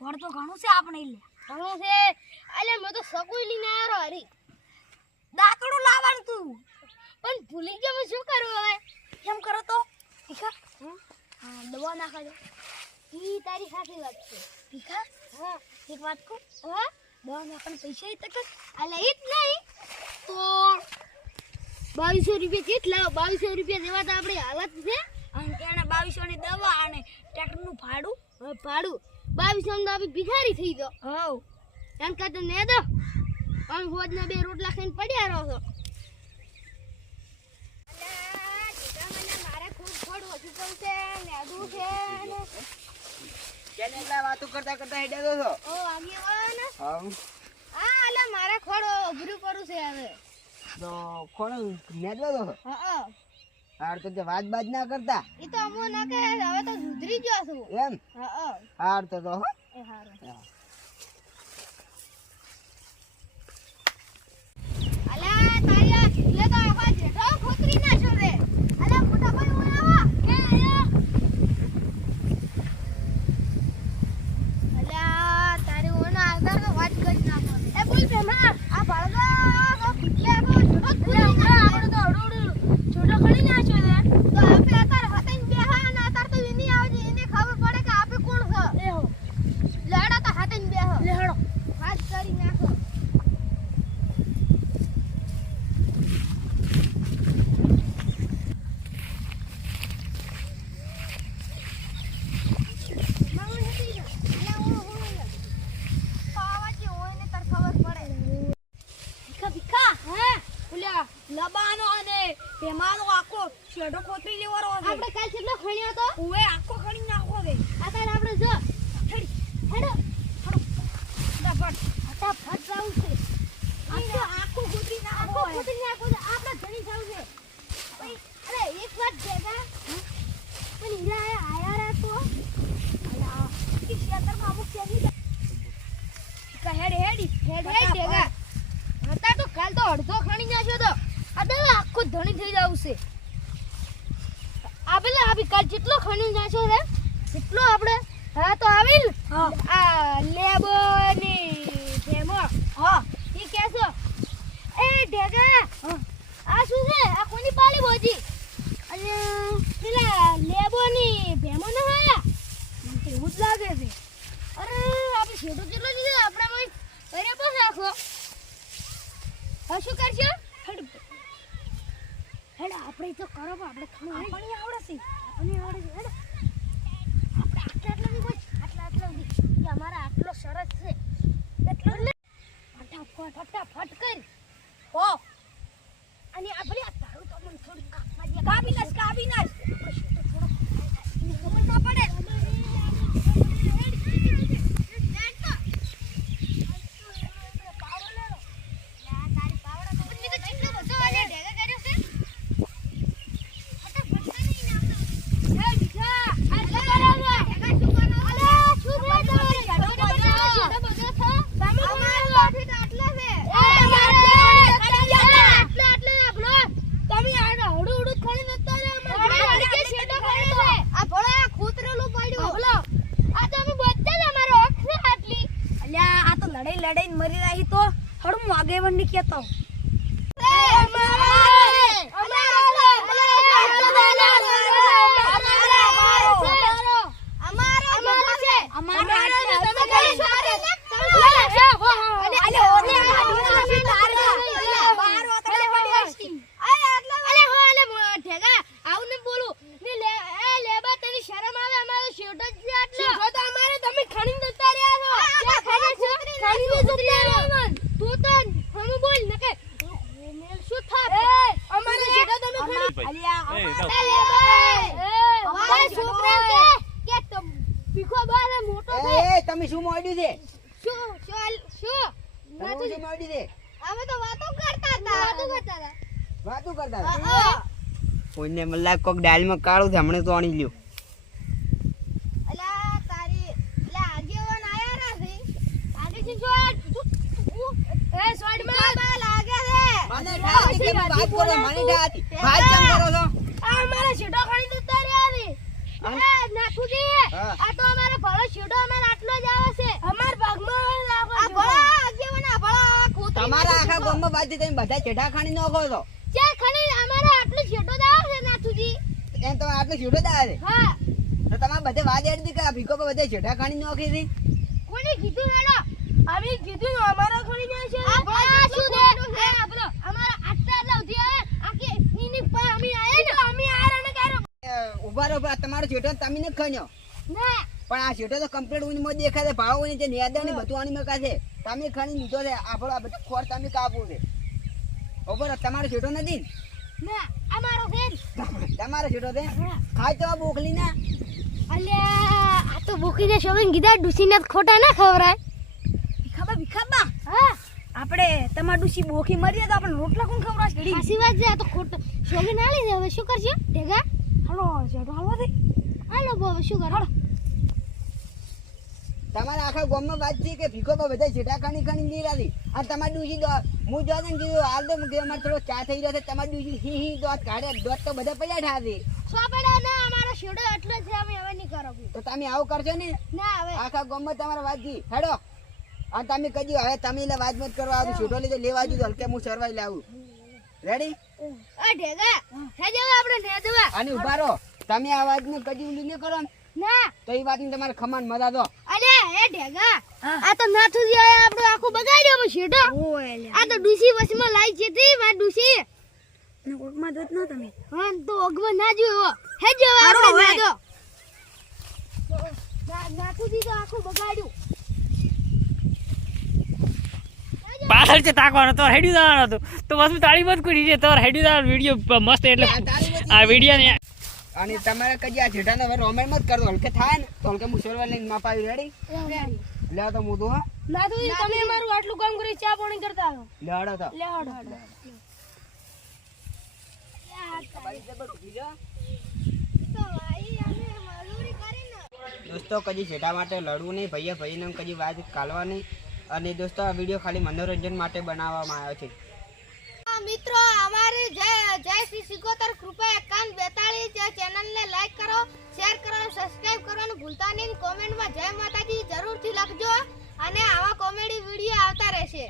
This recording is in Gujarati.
ખોડ તો ઘણું છે આપણે લે ઘણું છે અલે મે તો સકુઈ લઈને આવ્યો હરી દાકડું લાવવાનું તું પણ ભૂલી ગયા હું શું કરું હવે એમ કરો તો ઠીકા હા દવા નાખજો ઈ તારી સાચી વાત છે ઠીકા હા એક વાત કહું હા દવા નાખવાના પૈસા ઈ તક અલે ઈ જ નહીં તો 2200 રૂપિયા કેટલા 2200 રૂપિયા દેવા તો આપણી હાલત છે અને એને 2200 ની દવા અને ટ્રેક્ટરનું ભાડું ભાડું 2200 માં આપી ભિખારી થઈ ગયો હવ એમ કાતો ને દો આમ હોજના બે રોટલા ખાઈને પડ્યા રહો છો મારે ખૂબ થોડું ઓછું છે નેદું છે ને કેને એટલા વાતો કરતા કરતા હેડ્યા છો ઓ આગેવાન હા આ અલે મારે ખોડો અઘરું કરું છે હવે તો કોણ નેદવા દો હા હાર તો વાત બાજ ના કરતા ઈ તો અમો ના કે હવે તો સુધરી ગયો છું એમ હા હાર તો હો એ હારું અલા તાયા એટલે તો આવા જેઠો ખોતરી નાખ્યો રે અલા મોટા ભાઈ હું આવા કે આયા અલા તારી ઓના આગળ તો વાત કરી નાખો એ બોલ પ્રેમા આ બાળગા એટલે આ જેઠો ખોતરી આપણે તો અડોડું છોટો ખડી નાખ્યો રે તો આપે અતાર હતેન બેહા ના અતાર તો એની આવજે એને ખબર પડે કે આપે કોણ છે એહો લડા તો હતેન બેહો લેહડો વાત કરી નાખો લબાનો અને પેમાનો આખો શેડો કોતરી લેવાનો છે આપણે કાલ કેટલો ખણ્યો તો ઓએ આખો ખણી નાખો છે આતાર આપણે જો હેડ હેડો ફટાફટ જાવું છે આખો કોતરી નાખો આખો ખોતરી નાખો છે આપણે ઘણી જાવું છે ભાઈ અરે એક વાત ભેગા પણ હીરા આયા રા તો અલા ઈ ખેતરમાં અમુક ચેની હેડી ભેગા હતા તો કાલ તો અડધો ખણી નાખ્યો તો આ આખો ધણી થઈ જાવું છે આપેલા આપી કાલ જેટલો ખણી નાખ્યો છે એટલો આપણે હા તો આવીલ આ લેબો ની ફેમો હા ઈ કેસો એ ઢેગા આ શું છે આ કોની પાલી બોજી અને પેલા લેબો ની ફેમો ન આયા મને એવું જ લાગે છે અરે આપણે છેડો કેટલો છે આપણા ભાઈ અરે બસ રાખો હવે શું કરશો હેડ આપણે તો કરો આપણે ખાણું આપણને આવડે છે આપણને આવડે છે હેડ આપણે આટલા બી બોલ આટલા બી કે અમારા આટલો સરસ છે એટલો ફટાફટ કર હો અને આપણે આ તારું તો મને થોડી કાપી નાખ ખબર ના પડે લડાઈને મરી રહી તો હડું હું આગેવાન ની કહેતો તમે શું મોડ્યું છે શું મોડ્યું છે અમે તો વાતો કરતા હતા કોઈને મલ્લા કોક ડાલમાં કાળું છે હમણે તો આણી લ્યો અલા તારી અલા આગેવાન આયા ના છે આગે છે શોટ એ શોટ માં બાલ આગે છે મને ઠાતી કે વાત કરો મને ઠાતી વાત કેમ કરો છો આ મારા છેડો ખણી દેતા રે આવી એ નાખુજી આ તો અમારે ભલો છેડો અમાર આટલો જ આવે છે ગામમાં વાત છે, તમે બધા ચેઠા ખાણી નાખો છો. ચા ખણી અમારે આટલું છેટો દાવ છે નાથુજી. એમ તમે આટલું છૂટો જ આવે છે. હા તો તમારે બધે વાત એડી હતી કે આ ભીખો પર બધે ચેઠા ખાણી નાખી હતી. કોને કીધું હેડો અમે કીધું અમારા ખરી જાય છે આ ભાઈ શું છે એ બોલો અમારા આટલા આટલા ઉધી આવે આકે નીની પર અમે આયા ને અમે આયા ને કારો ઉભા રહો ઉભા. તમારો છેટો તમે ને ખણ્યો ના પણ આ છેટો તો કમ્પ્લીટ ઉની માં દેખાય છે. ભાવ ઉની છે નેદા ને બધું આની મકા છે. તમે ખણી લીધો છે. આપણો આ બધું ખોર તમે કાપવું છે. ઉભો રહો. તમારો છેટો નથી ને? ના અમારો ફેર તમારો છેટો છે. ખાય તો આ બોકલી ના. અલ્યા આ તો ભૂખી દે શોભન કીધા ડુસીને ખોટા ના ખવરાય. ભીખાબા હા આપણે તમાર ડુસી બોખી મરી જાય તો આપણે રોટલા કોણ ખવડાવશે ઘડી? સાચી વાત છે આ તો ખોટો શોભન આલી દે હવે શું કરશે ઢેગા હાલો શેઠો હાલવા દે. હાલો બોવ શું કરો તમારા આખા ગામમાં વાત છે કે ભીખો પર બધા છેટા ખાણી ખાણી લઈ રાધી. આ તમારી ડૂસી હું જો ને કીધું હાલ તો કે અમારે થોડો ચા થઈ રહ્યો છે. તમારી ડૂસી હી દોત કાઢે દોત તો બધા પડ્યા ઠાથી. સોપડા ના અમારો શેડો એટલો છે અમે હવે નહીં કરો તો તમે આવું કરશો ને ના હવે આખા ગામમાં તમારા વાત જી હેડો. આ તમે કદી હવે તમે એટલે વાત મત કરવા આવું છોટો લીધે લેવા જુ હલકે હું સરવાઈ લાવું. રેડી? આ ઢેગા હે જવા આપણે ને દેવા અને ઉભા રહો. તમે આ વાત ને કદી ઉલી ન કરો ને ના તો એ વાતની તમારે ખમાન મજા દો. અરે હે ઢેગા આ તો નાથુજી આયા આપણો આખો બગાડ્યો પણ શેડો ઓય લે આ તો ડુસી વસમાં લાઈ છે તી માં ડુસી ને કોકમાં દત ન તમે. હા તો ઓગમાં ના જોયો હે જવા હારો આપણે હવે. ના દો નાથુજી તો આખું બગાડ્યું પાછળ છે તાકવાનો તો હેડ્યું દાવાનો હતો તો બસ તાળી બંધ કરી છે તો હેડ્યું દાવાનો વિડિયો મસ્ત એટલે આ વિડિયો ને અને તમારે કદી આ જેઠાને હવે રોમેન મત કરતો. હલકે થાય ને તો હલકે હું સરવા લઈને માપાવી. રેડી? લે તો હું તો હા નાથુજી તમે અમારું આટલું કામ કરી ચા પાણી કરતા આવો. લેડો તો લે હડો. તો ભાઈ અમે મજૂરી કરીને દોસ્તો કદી જેઠા માટે લડવું નહીં. ભાઈએ ભાઈને કદી વાત કાઢવા નહીં. અને દોસ્તો આ વિડીયો ખાલી મનોરંજન માટે બનાવવામાં આવ્યો છે. મિત્રો અમારી જય શ્રી સિકોતર કૃપા 4142 ચેનલને લાઈક કરો, શેર કરો, સબસ્ક્રાઇબ કરવાનું ભૂલતા નહીં. કોમેન્ટમાં જય માતાજી જરૂરથી લખજો અને આવા કોમેડી વિડીયો આવતા રહેશે.